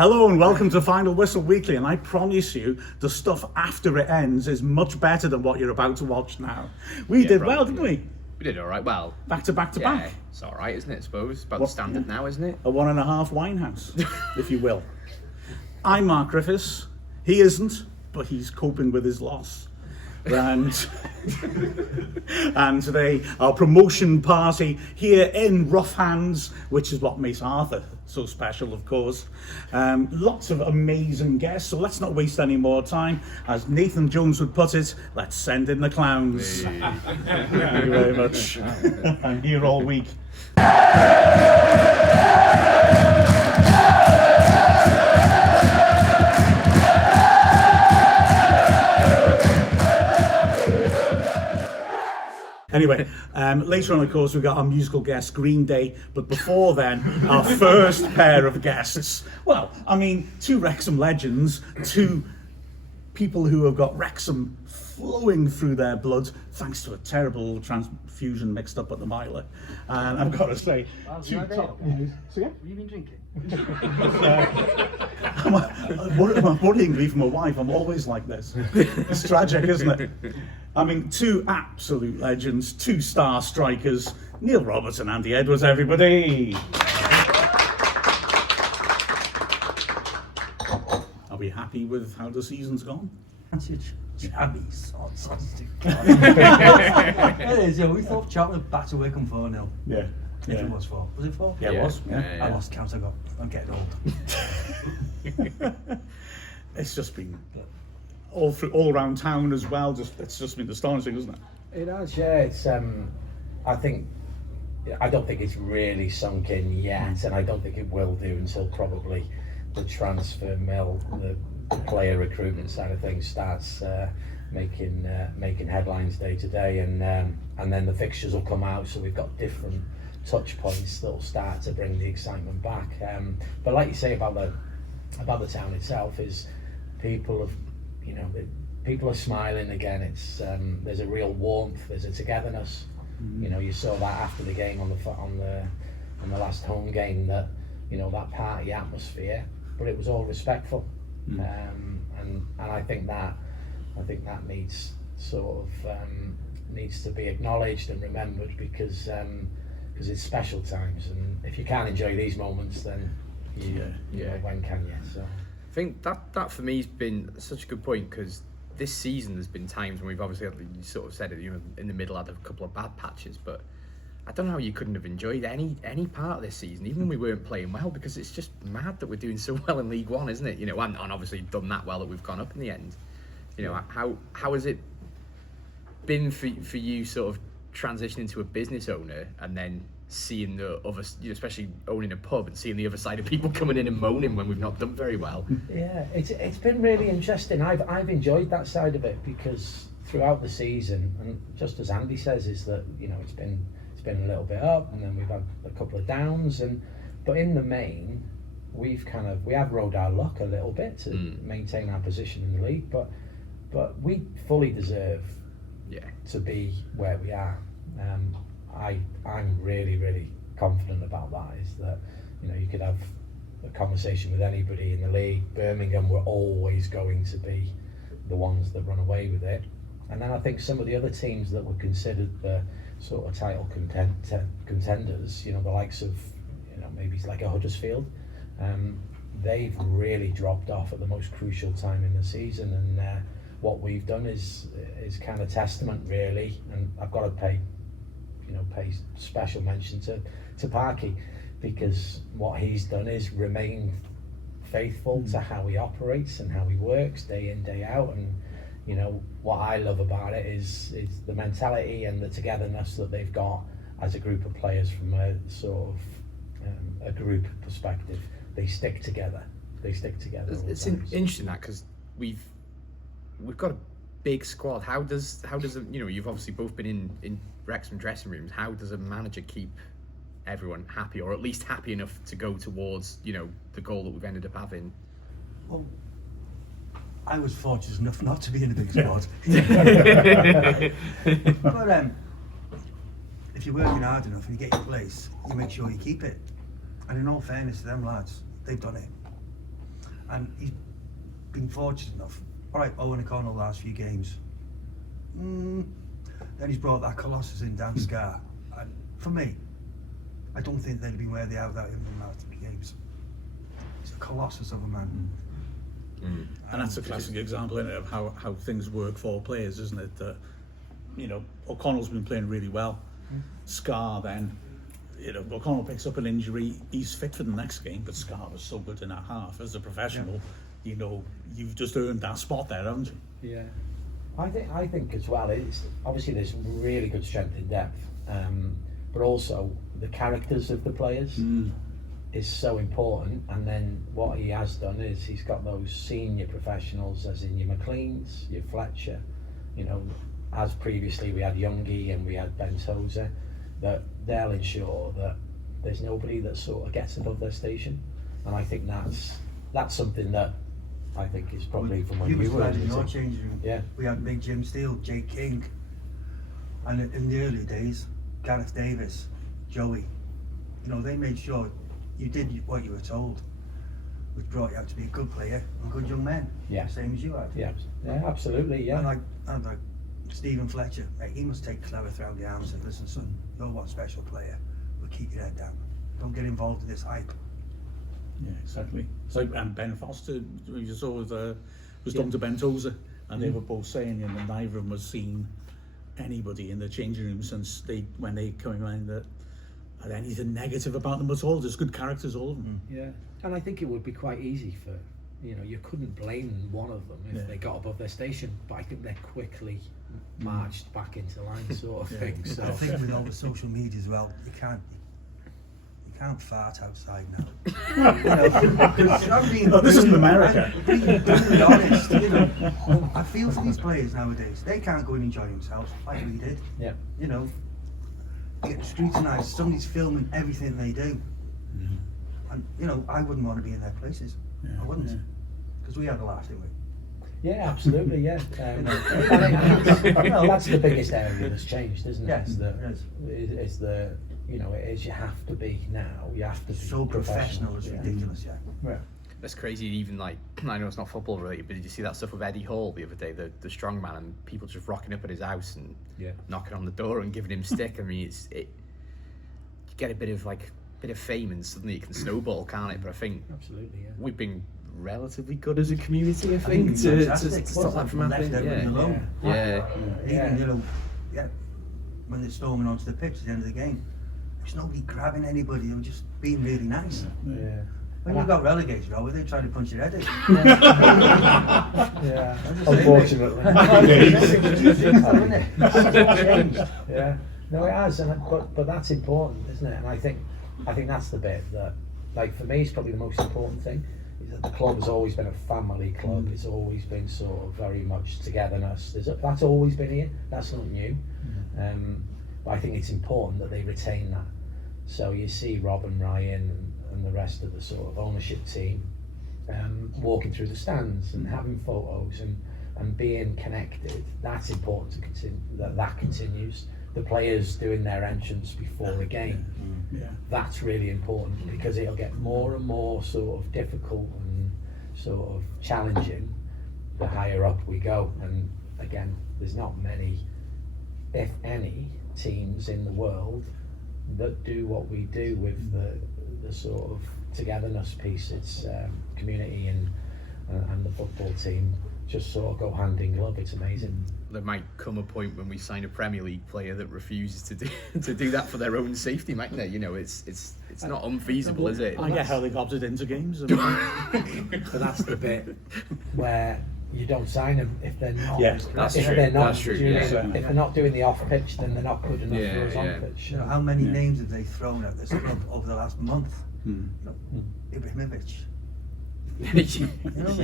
Hello and welcome to Final Whistle Weekly, and I promise you the stuff after it ends is much better than what you're about to watch now. We did well, didn't we? We did all right. Well, back to back to back. It's all right, isn't it? I suppose about the standard now, isn't it? A 1.5 Winehouse, if you will. I'm Mark Griffiths. He isn't, but he's coping with his loss. And today our promotion party here in Rough Hands, which is what makes Arthur so special, of course. Lots of amazing guests, so let's not waste any more time. As Nathan Jones would put it, let's send in the clowns. Thank you very much. I'm here all week. Anyway, later on, of course, we've got our musical guest, Green Day. But before then, our first pair of guests. Well, I mean, two Wrexham legends, two people who have got Wrexham flowing through their blood, thanks to a terrible transfusion mixed up at the miler. And I've got to say, two top... So, yeah? Have you been drinking? I'm worrying me for my wife. I'm always like this. It's tragic, isn't it? I mean, two absolute legends, two star strikers, Neil Roberts and Andy Edwards, everybody. Are we happy with how the season's gone? Jammy fantastic. It is, yeah. We thought Cheltenham back to Wycombe 4-0. Yeah. If it was 4. Was it 4? Yeah, it was. Yeah. I lost count. I'm getting old. It's just been all around town as well. It's just been astonishing, isn't it? It has, yeah. It's I don't think it's really sunk in yet, and I don't think it will do until probably the transfer mill, the player recruitment side of things starts making headlines day to day, and then the fixtures will come out, so we've got different touch points that'll start to bring the excitement back. But like you say about the town itself, is people are smiling again. It's there's a real warmth, there's a togetherness. You know, you saw that after the game on the last home game, that that party atmosphere, but it was all respectful. And I think that needs needs to be acknowledged and remembered, because it's special times, and if you can't enjoy these moments, then when can you? So I think that for me has been such a good point, because this season there's been times when we've obviously had, you sort of said it, in the middle had a couple of bad patches, but I don't know how you couldn't have enjoyed any part of this season, even when we weren't playing well, because it's just mad that we're doing so well in League One, isn't it? And obviously done that well that we've gone up in the end. How has it been for you, sort of transitioning to a business owner and then seeing the other, especially owning a pub and seeing the other side of people coming in and moaning when we've not done very well? Yeah, it's been really interesting. I've enjoyed that side of it, because throughout the season, and just as Andy says, is that it's been a little bit up, and then we've had a couple of downs, but in the main we have rode our luck a little bit to maintain our position in the league, but we fully deserve to be where we are. I'm really confident about that, is that you could have a conversation with anybody in the league. Birmingham were always going to be the ones that run away with it, and then I think some of the other teams that were considered the sort of title contenders, the likes of maybe it's like a Huddersfield, they've really dropped off at the most crucial time in the season, and what we've done is kind of testament, really. And I've got to pay special mention to Parky, because what he's done is remain faithful to how he operates and how he works day in, day out. And what I love about it is the mentality and the togetherness that they've got as a group of players. From a sort of a group perspective, they stick together. It's interesting that, because we've got a big squad. How does you've obviously both been in Wrexham dressing rooms. How does a manager keep everyone happy, or at least happy enough to go towards the goal that we've ended up having? Well, I was fortunate enough not to be in a big squad. But if you're working hard enough and you get your place, you make sure you keep it. And in all fairness to them lads, they've done it. and he's been fortunate enough. All right, Owen O'Connell last few games. Then he's brought that Colossus in, Dan Scar. And for me, I don't think they'd be where they are without him in the last 3 games. He's a colossus of a man. And that's a classic example, isn't it, of how things work for players, isn't it? That, you know, O'Connell's been playing really well. Scar then, you know, O'Connell picks up an injury, he's fit for the next game, but Scar was so good in that half. As a professional, you know, you've just earned that spot there, haven't you? Yeah. I think as well, it's obviously there's really good strength in depth, but also the characters of the players is so important. And then what he has done is he's got those senior professionals, as in your McLeans, your Fletcher, you know, as previously we had Youngie and we had Ben Tozer, that they'll ensure that there's nobody that sort of gets above their station. And I think that's something that I think is probably from when you were in your changing room. Yeah. We had Big Jim Steele, Jay King, and in the early days, Gareth Davis, Joey. You know, they made sure you did what you were told, which brought you out to be a good player and good young men. Yeah. Same as you had. Yeah, absolutely, yeah. And like Stephen Fletcher, mate, he must take Cleworth round the arm and say, listen son, you're one special player, but keep your head down. Don't get involved in this hype. Yeah, exactly. So, and Ben Foster, you saw was talking to Ben Tozer, and they were both saying, you know, neither of them has seen anybody in the changing room since when they came around that had anything negative about them at all. Just good characters, all of them. Yeah, and I think it would be quite easy for, you know, you couldn't blame one of them if they got above their station, but I think they're quickly marched back into line, sort of thing. So I think with all the social media as well, you can't fart outside now. You know, I'm being this isn't America. I'm being brutally honest, you know. I feel for these players nowadays. They can't go and enjoy themselves like we did. yeah, You know, they get scrutinised. Somebody's filming everything they do. And, you know, I wouldn't want to be in their places. I wouldn't. Because we had a laugh, didn't we? yeah, absolutely, yeah. That's the biggest area that's changed, isn't it? Yeah, Is the you know, it is, you have to be now, you have to be So professional, it's ridiculous, Yeah. That's crazy. Even like, I know it's not football related, but did you see that stuff with Eddie Hall the other day, the strong man, and people just rocking up at his house and knocking on the door and giving him stick? I mean, you get a bit of fame and suddenly it can snowball, can't it? But I think Absolutely, yeah. we've been relatively good as a community, I think, to stop that from happening. Alone. Yeah. Even, you know, when they're storming onto the pitch at the end of the game, there's nobody grabbing anybody, they were just being really nice. Yeah. When you got relegated over, they tried to punch your head in. Yeah, unfortunately. Yeah, no, it has, but that's important, isn't it? And I think that's the bit that, like, for me, is probably the most important thing. Is that the club has always been a family club. It's always been sort of very much togetherness. That's always been here. That's not new. But I think it's important that they retain that. So you see Rob and Ryan and the rest of the sort of ownership team walking through the stands and having photos and being connected. That's important to continue. That continues. The players doing their entrance before a game. That's really important because it'll get more and more sort of difficult and sort of challenging the higher up we go. And again, there's not many, if any, teams in the world that do what we do with the sort of togetherness piece. It's community and the football team just sort of go hand in glove. It's amazing. There might come a point when we sign a Premier League player that refuses to do that for their own safety, mightn't there? You know, it's not unfeasible, is it? I get how they opted into games. But that's the bit where you don't sign them if they're not. Yeah, that's if true. They're not, That's true. If they're not doing the off pitch, then they're not good enough for us on pitch. You know, how many names have they thrown at this club over the last month? You know, Ibrahimovic. You know,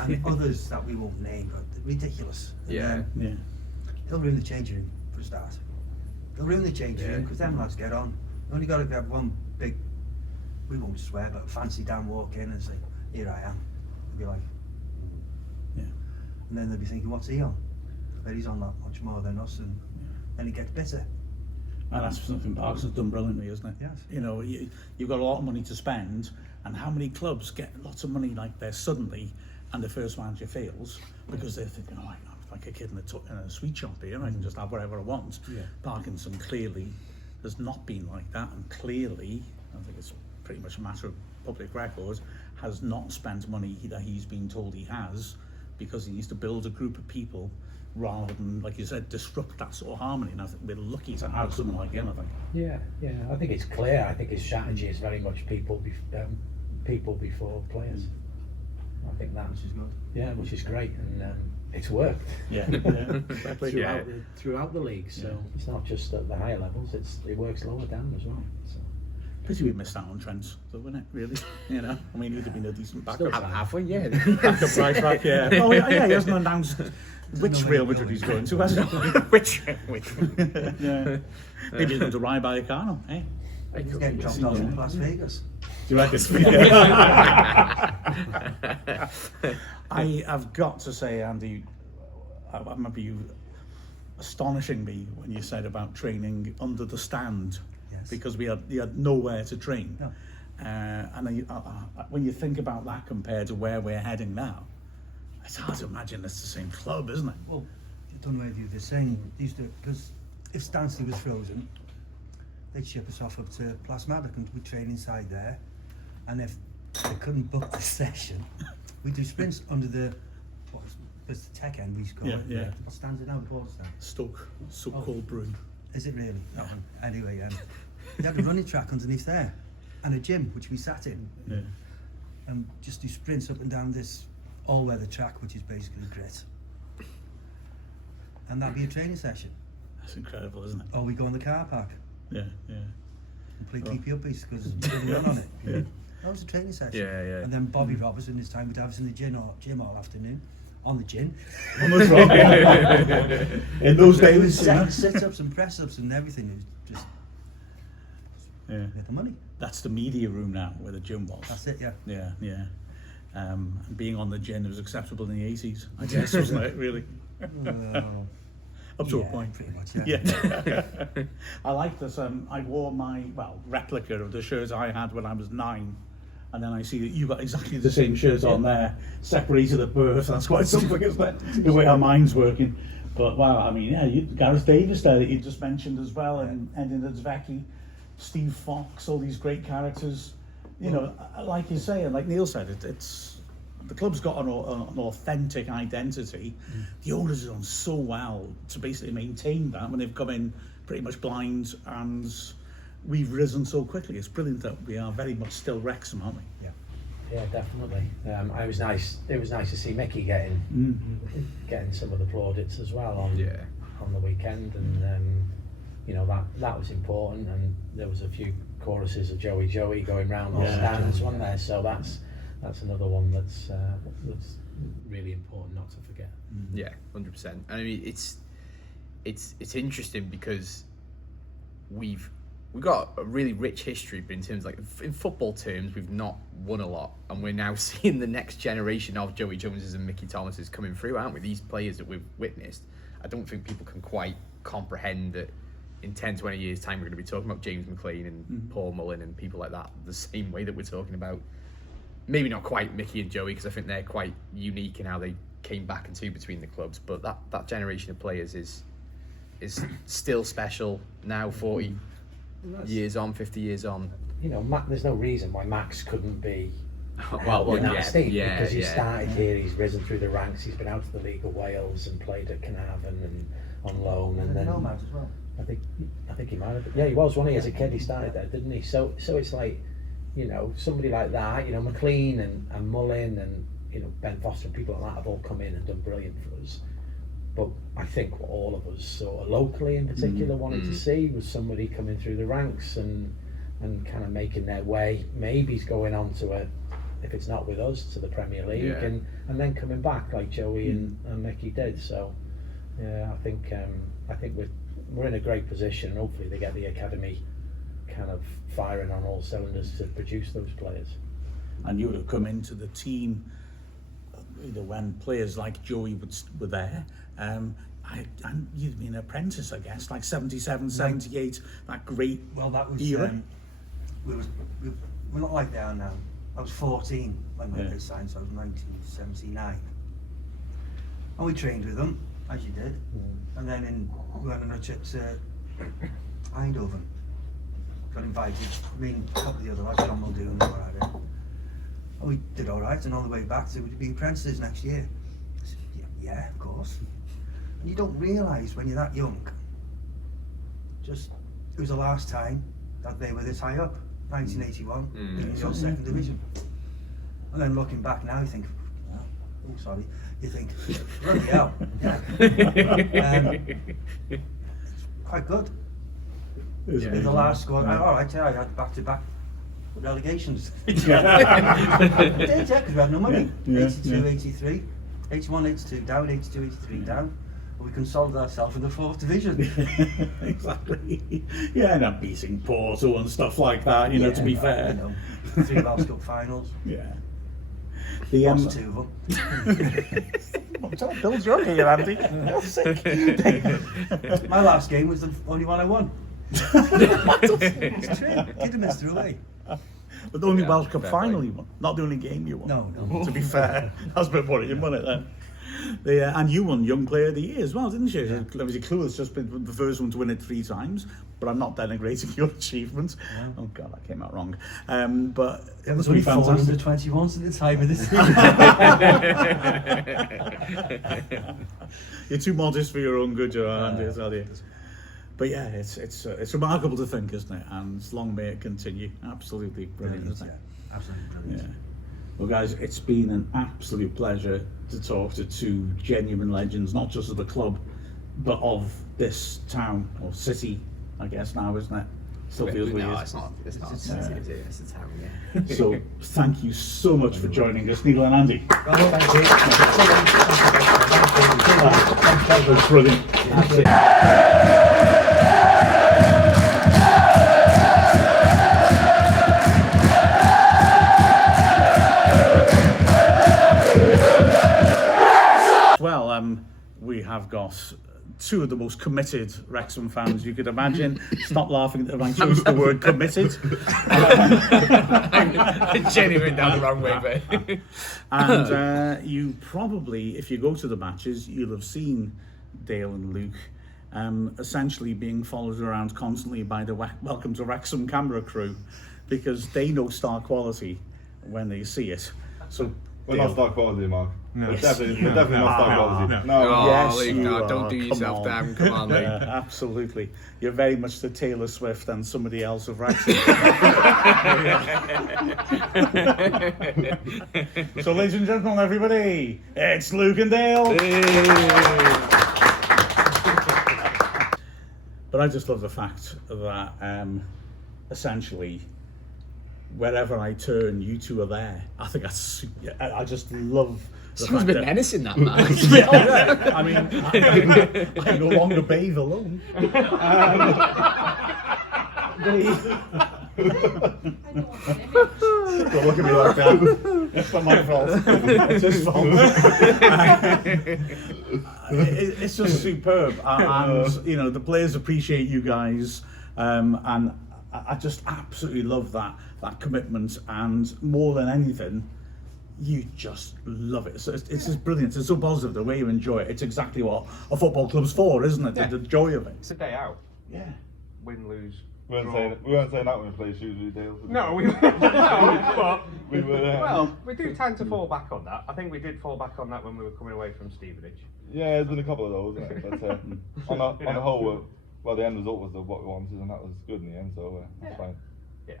and others that we won't name, but they're ridiculous. And they'll ruin the changing room for a start. They'll ruin the changing room because them lads get on. You only got to have one big, we won't swear, but fancy Dan walk in and say, here I am. They'll be like, and then they'll be thinking, what's he on? I bet he's on that much more than us, and then he gets bitter. And that's something Parkinson's done brilliantly, isn't it? Yes. You know, you've got a lot of money to spend, and how many clubs get lots of money like there suddenly, and the first manager fails because they're thinking, oh, I'm like a kid in a sweet shop here, I can just have whatever I want. Yeah. Parkinson clearly has not been like that, and clearly, I think it's pretty much a matter of public record, has not spent money that he's been told he has, because he needs to build a group of people rather than, like you said, disrupt that sort of harmony. And I think we're lucky to have someone like him, I think. Yeah, I think it's clear. I think his strategy is very much people before players. I think that, Which is good. yeah, which is great, and it's worked. Yeah, throughout throughout the league. So it's not just at the higher levels; it works lower down as well. So. Pity we missed out on Trent, though, wouldn't it? Really, you know. I mean, he'd have been a decent backup. Still Have we? Yeah. Backup right back, yeah. Oh, yeah, he hasn't announced which Real Madrid he's going to, has he? Which? Yeah. Maybe he's going to Rayo Vallecano, eh? He's getting dropped off in Las Vegas. Do you reckon? I have got to say, Andy, I remember you astonishing me when you said about training under the stand, Yes. because you had nowhere to train. No. And when you think about that compared to where we're heading now, it's hard to imagine it's the same club, isn't it? Well, I don't know whether you were saying, because if Stanley was frozen, they'd ship us off up to Plasmatic and we'd train inside there. And if they couldn't book the session, we'd do sprints under the, what's the tech end we used to call it? Yeah. What stands it now, the board stand? Stoke, so-called Broom. Is it really? No. Anyway, they had a running track underneath there and a gym which we sat in. Yeah. And just do sprints up and down this all-weather track, which is basically grit. And that'd be a training session. That's incredible, isn't it? Or we go in the car park Yeah. and play keepy uppies because we didn't run on it. Yeah. That was a training session. Yeah. And then Bobby Robertson this time would have us in the gym all afternoon. On the gym. Almost wrong. In those It was days, you know? sit-ups and press-ups and everything. It was just Yeah. get the money. That's the media room now, where the gym was. That's it, yeah. Yeah. And being on the gin was acceptable in the 80s, I guess, wasn't it, really? Up to a Yeah, point. pretty much, yeah. Yeah. I like this. I wore my, replica of the shirt I had when I was 9. And then I see that you got exactly the same shirt on there, separated at birth. That's quite something, isn't it? The way our mind's working. But wow, I mean, yeah, Gareth Davis there that you just mentioned as well, and Edin Dzvecki, Steve Fox, all these great characters. You know, like you say, and like Neil said, it's the club's got an authentic identity. The owners have done so well to basically maintain that when they've come in pretty much blind, and we've risen so quickly. It's brilliant that we are very much still Wrexham, aren't we? Yeah, definitely. It was nice to see Mickey getting some of the plaudits as well on the weekend, and you know that was important. And there was a few choruses of Joey going round the stands, wasn't there? So that's another one that's really important not to forget. Yeah, 100%. And I mean, it's interesting because we've got a really rich history, but in terms in football terms, we've not won a lot, and we're now seeing the next generation of Joey Joneses and Mickey Thomases coming through, aren't we? These players that we've witnessed. I don't think people can quite comprehend that in 10, 20 years' time we're going to be talking about James McLean and Paul Mullin and people like that the same way that we're talking about, maybe not quite Mickey and Joey, because I think they're quite unique in how they came back and to between the clubs, but that generation of players is still special now, 40 years on, 50 years on. You know, there's no reason why Max couldn't be well, in that team, because he yeah. started here, he's risen through the ranks, he's been out to the League of Wales and played at Carnarvon and on loan, and then Nomads as well. I think he might have. Yeah, he was when he as a kid. He started there, didn't he? So it's like, you know, somebody like that. You know, McLean and Mullin and, you know, Ben Foster and people like that have all come in and done brilliant for us. But I think what all of us sort of locally in particular wanted to see was somebody coming through the ranks and kind of making their way. Maybe he's going on to if it's not with us, to the Premier League, and then coming back like Joey and Mickey did. So yeah, I think we're in a great position. Hopefully they get the academy kind of firing on all cylinders to produce those players. And you would have come into the team, you know, when players like Joey were there. you'd been an apprentice, I guess, like 77, 78, that great Well, that was era. we're not like they are now. I was 14 when Yeah. they signed, so I was 1979. And we trained with them, as you did. And then we went on a trip to Eindhoven. Got invited, me and a couple of the other lads, John Muldoon and what have you. And we did all right, and on the way back to be apprentices next year. I said, yeah, of course. And you don't realise when you're that young, just, it was the last time that they were this high up, 1981, in the second division. And then looking back now, you think, oh, sorry, you think, bloody hell, yeah. It's quite good. Yeah. With the last squad, all right, yeah, I had back-to-back relegations. I did, yeah, because we had no money. Yeah, 82, yeah. 83, 81, 82 down, 82, 83 down. And we consolidated ourselves in the 4th division. Exactly. Yeah, and I'm beating Porto and stuff like that, you know, to be fair. You know, 3 Welsh Cup finals, Yeah. The lost 2 of them. Bill's your here, Andy. My last game was the only one I won. It's true. Kidderminster away. But the only Yeah, World Cup fair final play. you won, not the only game you won. No. To be fair, that's a bit worrying, wasn't it then? And you won Young Player of the Year as well, didn't you? Yeah. Obviously, Clue's just been the first one to win it 3 times, but I'm not denigrating your achievements. Yeah. Oh God, that came out wrong. But It was pretty only 4 under fantastic. 21s at the time of this. You're too modest for your own good, Andy, I tell you. But yeah, it's remarkable to think, isn't it? And long may it continue. Absolutely brilliant, isn't it? Absolutely brilliant. Yeah. Well, guys, it's been an absolute pleasure to talk to 2 genuine legends, not just of the club, but of this town or city, I guess now, isn't it? Still feels weird. No, it's not a city, is it? It's a town, yeah. So, thank you so much for joining us, Neil and Andy. Well, thank you. That was brilliant. Well, we have got 2 of the most committed Wrexham fans you could imagine. Stop laughing that I chose the word committed. Genuine down the wrong way, but And you probably, if you go to the matches, you'll have seen Dale and Luke essentially being followed around constantly by the Welcome to Wrexham camera crew, because they know star quality when they see it. So We're Dale, not star quality, Mark. No. We're definitely not star quality. no. No. Oh, yes, Luke, you no, are. don't do Come yourself on. down. Come on, Luke. Absolutely. You're very much the Taylor Swift and somebody else of Wrexham. So, ladies and gentlemen, everybody, it's Luke and Dale. But I just love the fact that essentially, wherever I turn, you 2 are there. I think I just love the Someone's fact been that. menacing that man. I mean, I no longer bathe alone. Don't look at me like that. It's not my fault. It's his fault. It's just superb, and you know the players appreciate you guys, and I just absolutely love that commitment, and more than anything, you just love it. So it's just brilliant. It's so positive the way you enjoy it. It's exactly what a football club's for, isn't it? Yeah. The joy of it. It's a day out. Yeah. Win, lose. We weren't draw. saying that when we played Shrewsbury Dale. No, we no, but We were well, we do tend to fall back on that. I think we did fall back on that when we were coming away from Stevenage. Yeah, there's been a couple of those, isn't it? But on the whole, well, the end result was what we wanted, and that was good in the end, so that's fine. Yeah.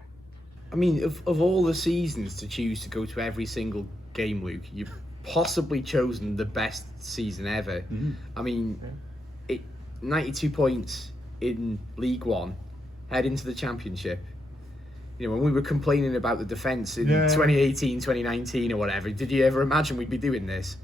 I mean, of all the seasons to choose to go to every single game, Luke, you've possibly chosen the best season ever. I mean, 92 points in League One, head into the Championship. You know, when we were complaining about the defence in 2018, 2019 or whatever, did you ever imagine we'd be doing this?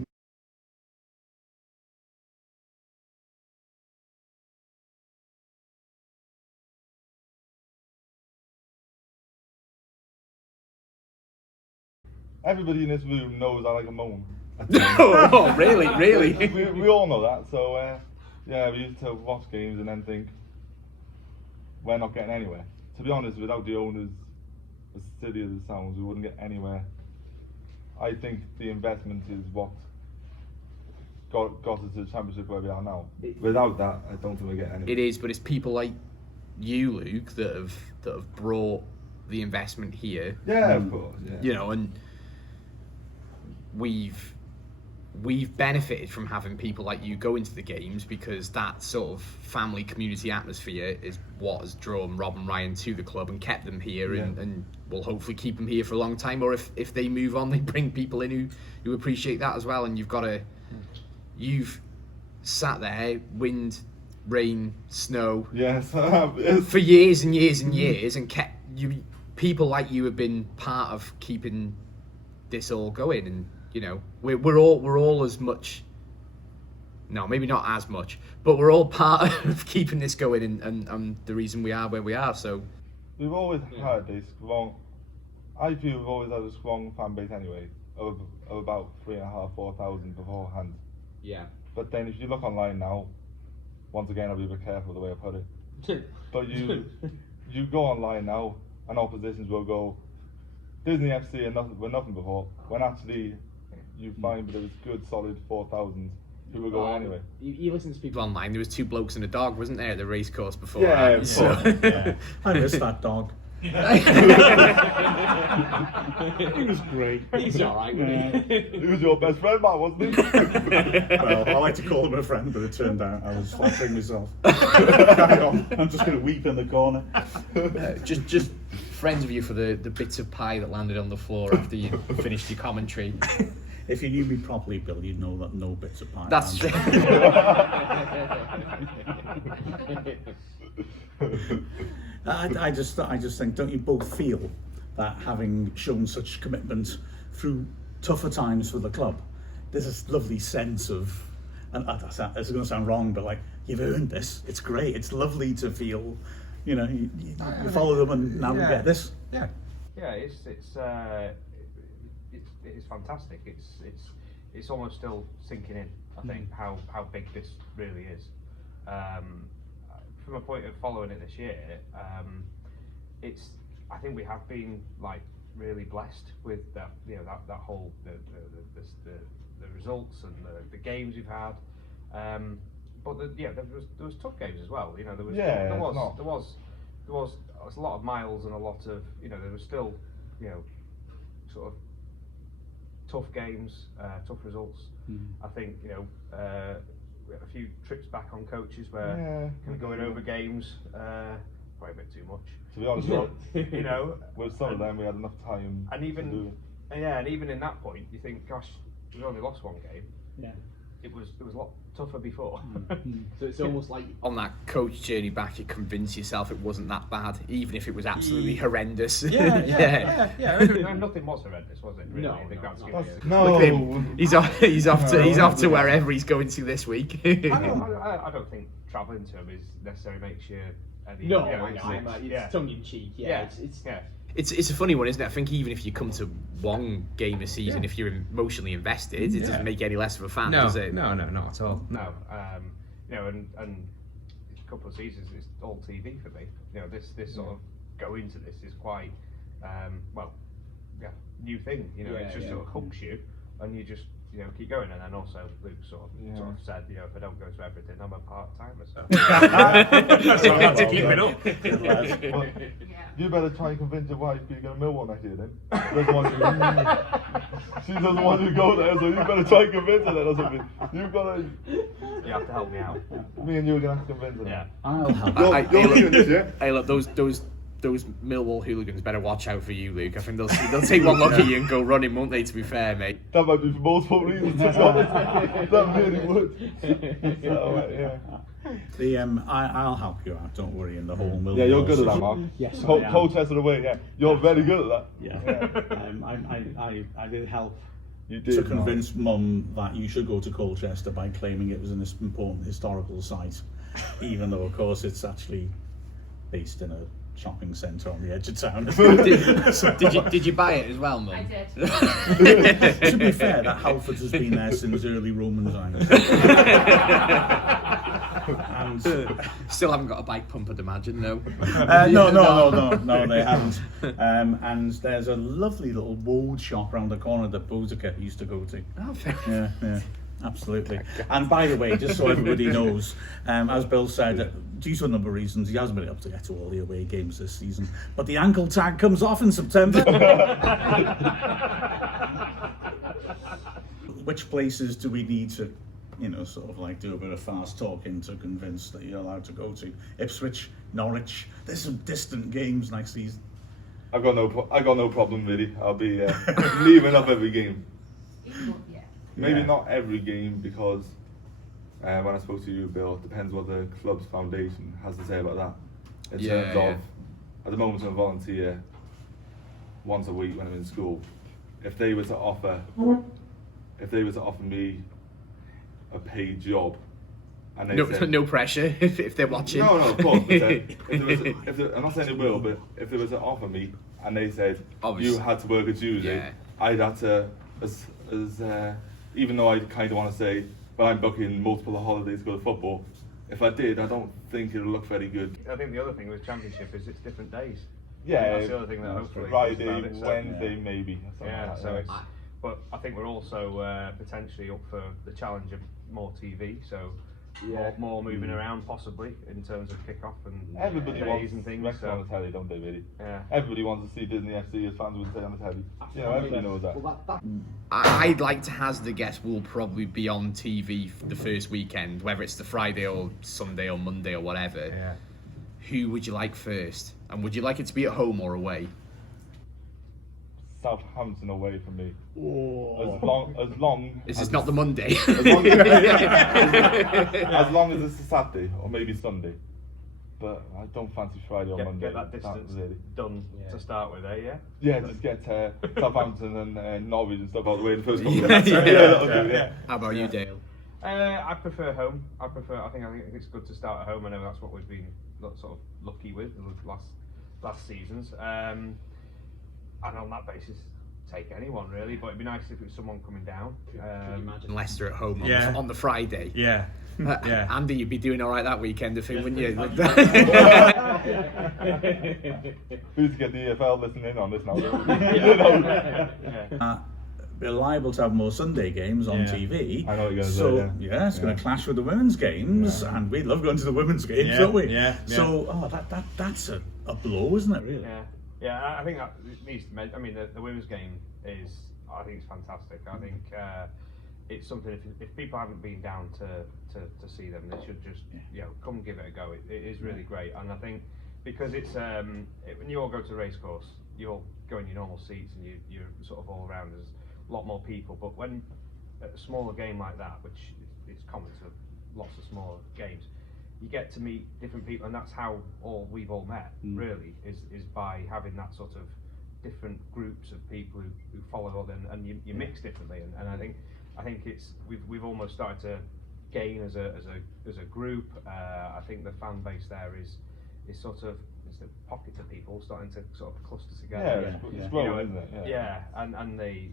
Everybody in this room knows I like a moan. Oh, really? we all know that, so Yeah, we used to watch games and then think, we're not getting anywhere. To be honest, without the owners, as silly as it sounds, we wouldn't get anywhere. I think the investment is what got us to the championship where we are now. Without that, I don't think we get anywhere. It is, but it's people like you, Luke, that have brought the investment here. Yeah, of course. Yeah. You know, and we've benefited from having people like you go into the games, because that sort of family community atmosphere is what has drawn Rob and Ryan to the club and kept them here, and will hopefully keep them here for a long time. Or if they move on, they bring people in who appreciate that as well. And you've sat there, wind, rain, snow, Yes, for years and years and years, and kept people like you have been part of keeping this all going. And you know, we're all as much, no, maybe not as much, but we're all part of keeping this going, and the reason we are where we are. So we've always had a strong, I feel we've always had a strong fan base anyway, of about 3,500, 4,000 beforehand. yeah, But then if you look online now, once again I'll be a bit careful the way I put it, but you go online now and oppositions will go, Disney FC were nothing before, when actually you find that it was good solid 4,000 who were going anyway. You listen to people online, there was 2 blokes and a dog, wasn't there, at the race course before? Yeah, that, so. Yeah. I miss that dog. He was great. He's alright, wasn't he? He was your best friend, Matt, wasn't he? Well, I like to call him a friend, but it turned out I was flattering myself. Carry on. I'm just going to weep in the corner. Just friends of you for the bits of pie that landed on the floor after you finished your commentary. If you knew me properly, Bill, you'd know that no bits of pie. That's true. I just think, don't you both feel that having shown such commitment through tougher times for the club, there's this lovely sense of, and it's going to sound wrong, but like, you've earned this. It's great. It's lovely to feel, you know, you follow them and now we get this. Yeah, it's fantastic. It's almost still sinking in, I think, how big this really is. From a point of following it this year, I think we have been like really blessed with that, you know, that whole the results and the games we've had. But there was tough games as well. You know, there was a lot of miles and a lot of, you know, there was still, you know, sort of tough games, tough results. I think, you know, we had a few trips back on coaches where kind of going over games, probably a bit too much. To be honest, you know, with some of them we had enough time and even to do it. and even in that point, you think, gosh, we only lost one game. Yeah. It was a lot tougher before. So it's almost like on that coach journey back, you convince yourself it wasn't that bad, even if it was absolutely horrendous. Yeah. Nothing was horrendous, was it? Really, in the grand scheme of it? No, Look at him. He's off to wherever he's going to this week. I don't think travelling to him is necessarily makes you any. No, you know, it's tongue in cheek. Yeah. It's a funny one, isn't it? I think even if you come to one game a season, if you're emotionally invested, it doesn't make you any less of a fan, does it? No, not at all. No, you know, and a couple of seasons it's all TV for me. You know, this sort of go into this is quite new thing. You know, it just sort of hooks you, and you just, you know, keep going. And then also Luke sort of said, you know, if I don't go to everything, I'm a part-timer. So I have to keep it up. Well, you better try and convince your wife you're going to Millwall next year then. She doesn't want you to go there, so you better try and convince her then or something. You've got to... You have to help me out. Me and you are going to have to convince her. Yeah. I'll help. You're leaving this, yeah? Hey, look, those Millwall hooligans better watch out for you, Luke. I think they'll take one look at you and go running, won't they? To be fair, mate. That might be for multiple reasons, to be honest. That really would. So, I'll help you out. Don't worry. In the whole Millwall. Yeah, you're good at that, Mark. Yes, I am. Colchester away, yeah. You're very good at that. Yeah. I did help You did, to convince Mum that you should go to Colchester by claiming it was an important historical site, even though, of course, it's actually based in a shopping centre on the edge of town. Did you buy it as well, Mum? I did. To be fair, that Halford has been there since early Roman times. Still haven't got a bike pump, I'd imagine, no. No, they haven't. And there's a lovely little woad shop around the corner that Bozica used to go to. Oh, fair. Yeah, absolutely. And by the way, just so everybody knows, as Bill said, due to a number of reasons, he hasn't been able to get to all the away games this season. But the ankle tag comes off in September. Which places do we need to, sort of like do a bit of fast talking to convince that you're allowed to go to? Ipswich, Norwich. There's some distant games next season. I got no problem really. I'll be leaving up every game. Maybe not every game, because when I spoke to you, Bill, it depends what the club's foundation has to say about that. In terms of, at the moment, I'm a volunteer once a week when I'm in school. If they were to offer me a paid job, and they said, no pressure if they're watching. No, of course. But I'm not saying they will, but if they were to offer me and they said you had to work a Tuesday, I'd have to, even though I kind of want to say, but I'm booking multiple holidays to go to football. If I did, I don't think it'll look very good. I think the other thing with Championship is it's different days. Yeah, that's the other thing that hopefully Friday, about it, Wednesday, maybe. Yeah, so it's. But I think we're also potentially up for the challenge of more TV, so more moving around possibly in terms of kick-off and everybody days wants and things. Wrexham on the telly, don't they? Really? Yeah. Everybody wants to see Disney FC, as fans would say, on the telly. Everybody knows that. I'd like to hazard a guess we'll probably be on TV for the first weekend, whether it's the Friday or Sunday or Monday or whatever. Yeah. Who would you like first? And would you like it to be at home or away? Southampton away from me. As long Is this not the Monday? as long as it's a Saturday or maybe Sunday. But I don't fancy Friday or Monday. Get that distance done to start with, eh? Yeah, just get Southampton and Norwich and stuff out of the way in the first couple. How about you, Dale? I prefer home. I think it's good to start at home. I know that's what we've been sort of lucky with the last seasons. And on that basis, take anyone really, but it'd be nice if it was someone coming down. Could you imagine Leicester at home on the Friday? Yeah. Andy, you'd be doing all right that weekend, I think, wouldn't you? Who's to get the EFL listening in on this now? We're liable to have more Sunday games on TV. I know what you're going to say. It's going to clash with the women's games, and we love going to the women's games, don't we? So, that's a blow, isn't it? Really? Yeah, I think that needs to. I mean, the women's game is. I think it's fantastic. I think it's something. If people haven't been down to see them, they should just come give it a go. It is really great, and I think because it's when you all go to a race course, you all go in your normal seats and you're sort of all around. There's a lot more people, but when at a smaller game like that, which is common to lots of smaller games, you get to meet different people, and that's how we've all met. Really, is by having that sort of different groups of people who follow and you mix differently, and I think it's we've almost started to gain as a group. I think the fan base there is sort of it's the pocket of people starting to sort of cluster together. It's growing, isn't it? And the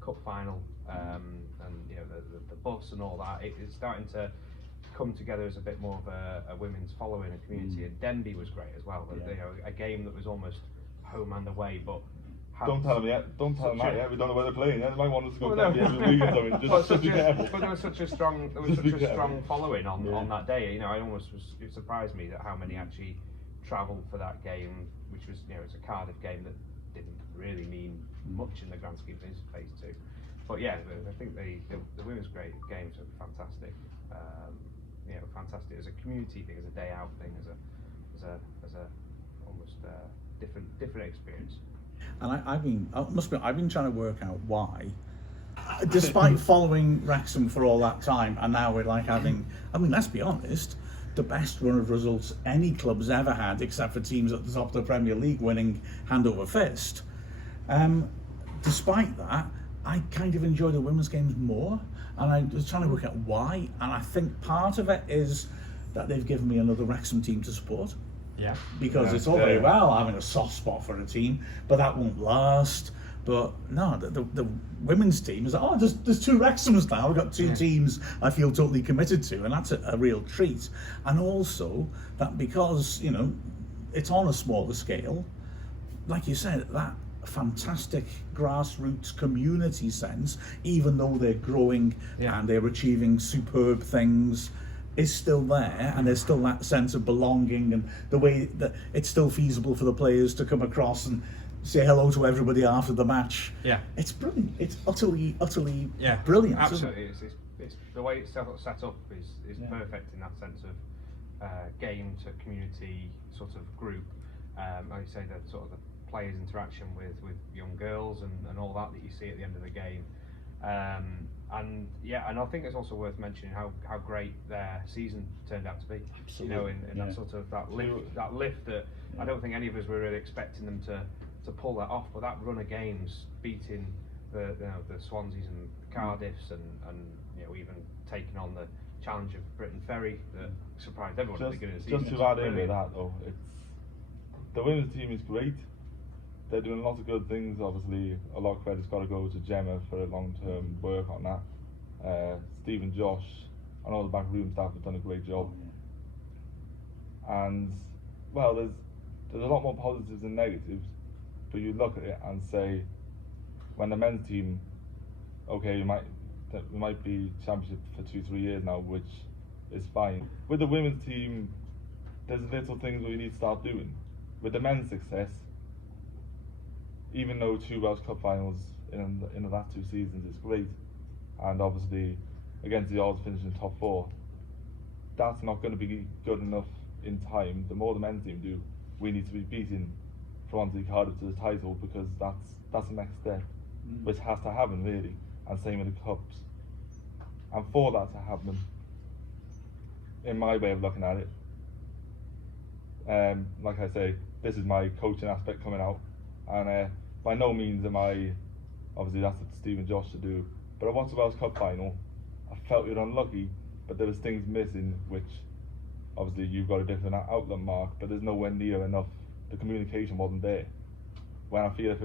cup final and the bus and all that. It's starting to come together as a bit more of a women's following, a community. And Denby was great as well. A game that was almost home and away, but don't tell them yet. Don't tell them that yet. We don't know where they're playing. They might want us to go Denby every week or something. But there was such a strong following on that day. I almost it surprised me that how many actually travelled for that game, which was it's a Cardiff game that didn't really mean much in the grand scheme of things, phase 2. But yeah, I think the women's games are fantastic. Fantastic as a community thing, as a day out thing, as a almost different experience. And I've been trying to work out why, despite following Wrexham for all that time, and now we're like having, let's be honest, the best run of results any club's ever had, except for teams at the top of the Premier League winning hand over fist. Despite that, I kind of enjoy the women's games more, and I was trying to work out why, and I think part of it is that they've given me another Wrexham team to support. Because it's all very well having a soft spot for a team, but that won't last. But no, the women's team is like, there's 2 Wrexhams now. We've got 2 teams I feel totally committed to, and that's a real treat. And also that because, you know, it's on a smaller scale, like you said, that fantastic grassroots community sense, even though they're growing and they're achieving superb things, is still there, and there's still that sense of belonging, and the way that it's still feasible for the players to come across and say hello to everybody after the match. Yeah, it's brilliant. It's utterly brilliant. Absolutely, it's the way it's set up is perfect in that sense of game to community sort of group. Like you say, the sort of the players' interaction with young girls and all that you see at the end of the game. And I think it's also worth mentioning how great their season turned out to be. Absolutely. You know, in that sort of that lift that I don't think any of us were really expecting them to pull that off. But that run of games, beating the Swanseas and Cardiffs, and you know, even taking on the challenge of Britain Ferry that surprised everyone at the beginning of the season. Just to add in with that though, the women's team is great. They're doing lots of good things. Obviously, a lot of credit's got to go to Gemma for a long-term work on that. Steve and Josh and all the backroom staff have done a great job. And well, there's a lot more positives than negatives. But you look at it and say, when the men's team, okay, we might be championship for 2-3 years now, which is fine. With the women's team, there's little things we need to start doing. With the men's success, even though 2 Welsh Cup finals in the last 2 seasons is great, and obviously against the odds finishing top 4, that's not going to be good enough in time. The more the men's team do, we need to be beating Swansea, Cardiff to the title, because that's the next step, which has to happen really, and same with the cups. And for that to happen, in my way of looking at it, like I say, this is my coaching aspect coming out, and by no means am I, obviously that's what Steve and Josh should do, but I watched the Welsh Cup final. I felt we were unlucky, but there was things missing, which obviously you've got a different outlet, Mark, but there's nowhere near enough. The communication wasn't there. When I feel if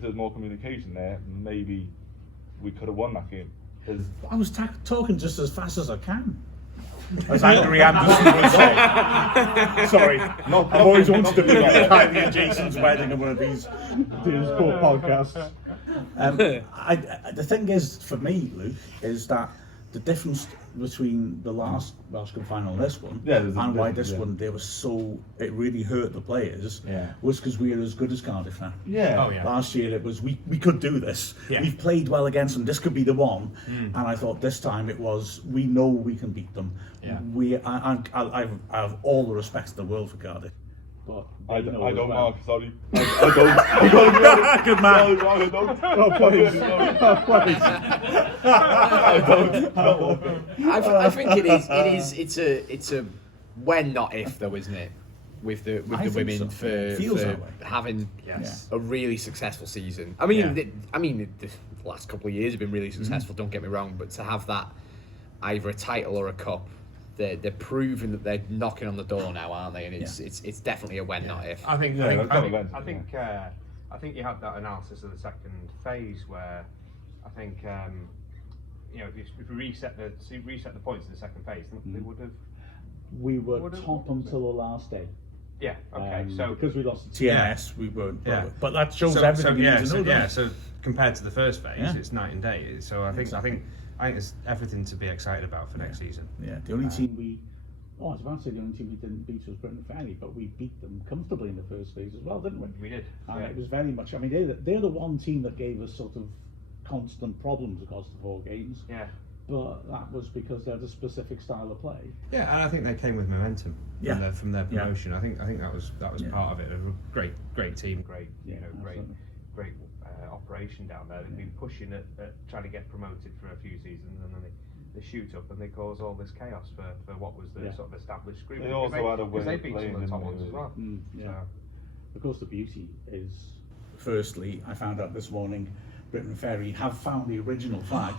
there's more communication there, maybe we could have won that game. I was talking just as fast as I can. As Angry Anderson would say. Sorry, I've always wanted to be on Kylie and Jason's wedding on one of these podcasts. The thing is, for me, Luke, is that the difference between the last Welsh Cup final and this one, and why this one, it really hurt the players, was because we are as good as Cardiff now. Last year it was, we could do this. We've played well against them, this could be the one. And I thought this time it was, we know we can beat them. I have all the respect in the world for Cardiff. But I don't, Mark, sorry. I don't. You've got to be honest. Good man. No, I don't. Oh, please. Oh, please. I think it's a when not if though, isn't it? With the women for having a really successful season. I mean, the last couple of years have been really successful. Don't get me wrong, but to have that either a title or a cup, they're proving that they're knocking on the door now, aren't they? And it's definitely a when not if. I think you had that analysis of the second phase where I think if we reset the points in the second phase, they would have. We were top until the last day. Yeah. Okay. So because we lost TNS, we weren't. But that shows everything. So compared to the first phase, it's night and day. So I think it's everything to be excited about for next season. Yeah. The only team I was about to say the only team we didn't beat was Britain Ferry, but we beat them comfortably in the first phase as well, didn't we? We did. And it was very much. I mean, they're the one team that gave us sort of constant problems across the 4 games. Yeah. But that was because they had a specific style of play. Yeah, and I think they came with momentum from their promotion. I think that was part of it. A great team, great operation down there. They've been pushing at trying to get promoted for a few seasons, and then they shoot up and they cause all this chaos for what was the sort of established group. They also had a way they of beat playing, some of the top ones as well. Of course, the beauty is. Firstly, I found out this morning, Britain Ferry have found the original flag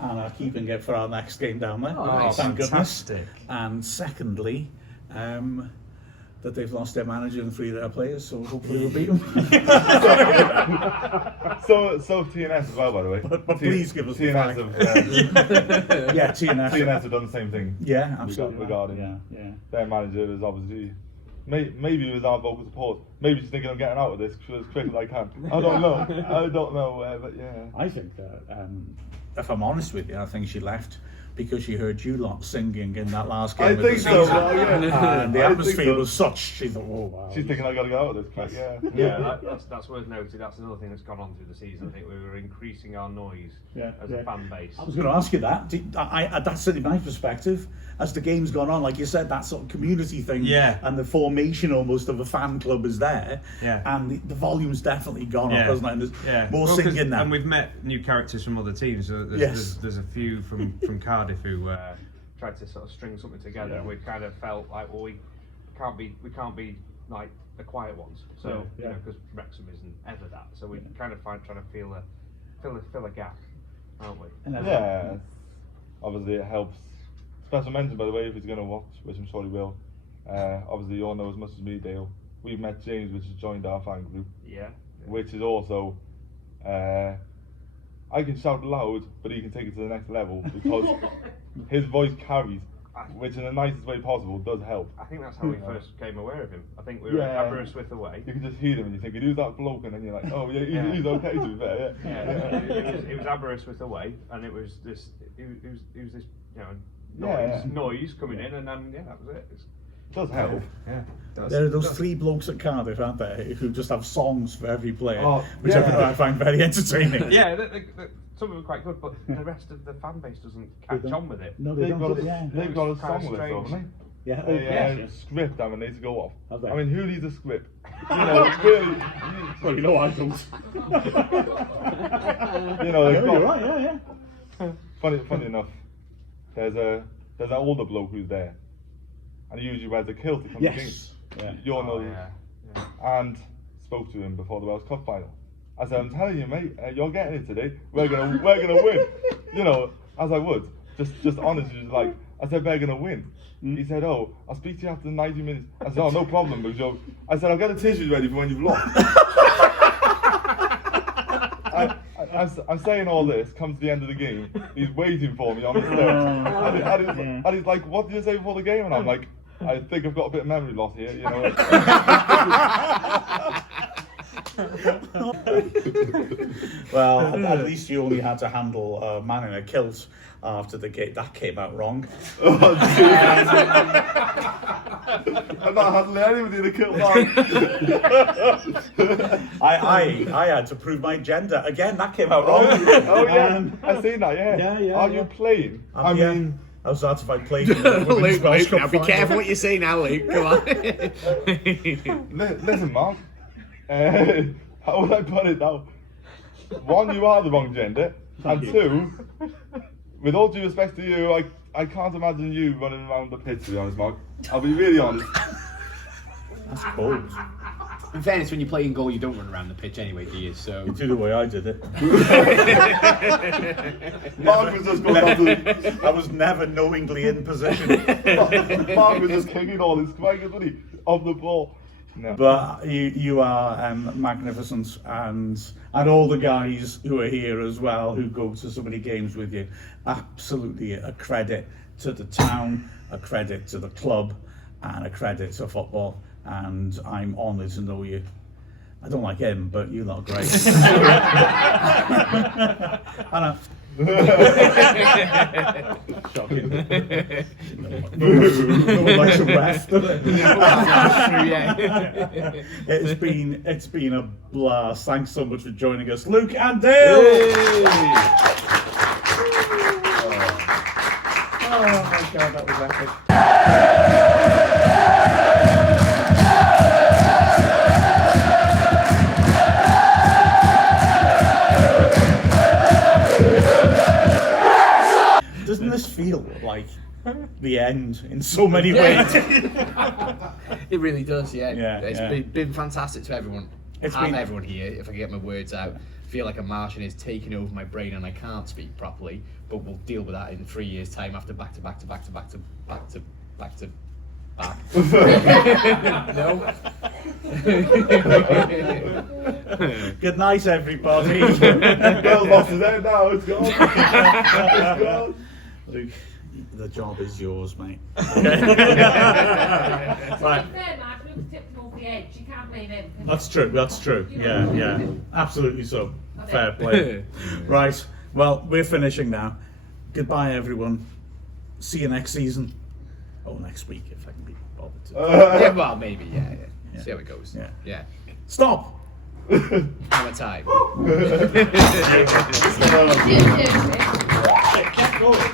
and are keeping it for our next game down there. Oh, thank fantastic. goodness. And secondly, that they've lost their manager and 3 of their players, so hopefully we'll beat them. So TNS as well, by the way. But please give us the TNS flag. Yeah, TNS. TNS have done the same thing. Yeah, absolutely. Regarding Yeah. their manager is obviously maybe it was our vocal support. Maybe she's thinking I'm getting out of this as quick as I can. I don't know. But yeah. I think that If I'm honest with you, I think she left because she heard you lot singing in that last game I of the think so. season. Well, yeah. And the I think atmosphere so. was such, she thought, oh wow. She's thinking I got to get out of this quick. Yeah. Yeah, that's worth noting. That's another thing that's gone on through the season. I think we were increasing our noise as a fan base. I was going to ask you that. That's certainly my perspective. As the game's gone on, like you said, that sort of community thing and the formation almost of a fan club is there. Yeah. And the volume's definitely gone up, hasn't it? And there's more Well, singing now. And we've met new characters from other teams. So there's a few from Cardiff who tried to sort of string something together, and we kind of felt like, well, we can't be like the quiet ones. So you know, because Wrexham isn't ever that. So we kind of trying to fill a gap, aren't we? Yeah. Obviously, it helps. Special mention, by the way, if he's going to watch, which I'm sure he will. Obviously, you all know as much as me, Dale. We've met James, which has joined our fan group. Yeah. Which is also, I can shout loud, but he can take it to the next level because his voice carries, which in the nicest way possible does help. I think that's how we first became aware of him. I think we were at Aberystwyth away. You can just hear him and you think, who's that bloke? And then you're like, oh yeah, he's okay to be fair. It was Aberystwyth away, and it was this, you know, noise coming in, and then that was it. It does help. Yeah. There are those 3 blokes at Cardiff, aren't there, who just have songs for every player, Oh, which I find very entertaining. Yeah, some of them are quite good, but the rest of the fan base doesn't catch on with it. No, they don't. They've got a Kind of song list, strange. haven't Yeah. they? Yeah. Script, I mean, needs to go off. Have they? I mean, who needs a script? You know, really. Well, you know I don't. You know, they've You're got- right. Yeah. Funny enough, there's an older bloke who's there, and he usually wears a kilt to come to games. Yes. Yeah. You all know, Yeah. and spoke to him before the Welsh Cup final. I said, I'm telling you, mate, you're getting it today. We're gonna win. You know, as I would, just honestly, just like I said, we're gonna win. He said, oh, I'll speak to you after 90 minutes. I said, oh, no problem, because I said, I'll get the tissues ready for when you've lost. I'm saying all this, comes to the end of the game, he's waiting for me on the steps. And he's like, what did you say before the game? And I'm like, I think I've got a bit of memory loss here, you know. Well, at least you only had to handle a man in a kilt after the game. That came out wrong. I'm not handling anybody in a kilt, man. I had to prove my gender. Again, that came out wrong. Oh yeah, I've seen that, yeah. Are you playing? I mean... I was asked if I'd played in the Women's Welsh Cup Now be final. careful what you say now, Luke. Come on. Listen, Mark. How would I put it now? 1, you are the wrong gender, and 2, with all due respect to you, I can't imagine you running around the pitch, to be honest, Mark. I'll be really honest. That's cold. In fairness, when you play in goal, you don't run around the pitch anyway, do you? So You do the way I did it. Mark was just going down to I was never knowingly in position. Mark was just kicking all his strikers, wasn't he? Of the ball. No. But you are magnificent, and all the guys who are here as well, who go to so many games with you, absolutely a credit to the town, a credit to the club, and a credit to football. And I'm honoured to know you. I don't like him, but you lot are great. Shocking. No one likes a ref, does it? It's been a blast. Thanks so much for joining us, Luke and Dale. Oh my God, that was epic. Doesn't this feel like the end in so many ways? it really does, yeah. It's yeah. been fantastic to everyone. It's Have been- everyone here, if I can get my words out. I feel like a Martian is taking over my brain and I can't speak properly, but we'll deal with that in 3 years' time after back to that. No. Good night, everybody. Bill's lost his head now, it's gone. It's gone. Luke, the job is yours, mate. To Right. be fair, Mark, Luke's tipped him over the edge. You can't blame him. can you? That's true. That's true. Yeah. Absolutely so. Fair play. Right. Well, we're finishing now. Goodbye, everyone. See you next season. Oh, next week if I can be bothered to. Yeah, well, maybe, yeah. See how it goes. Yeah. Stop. Hammer time. Cheers, cheers. Get going.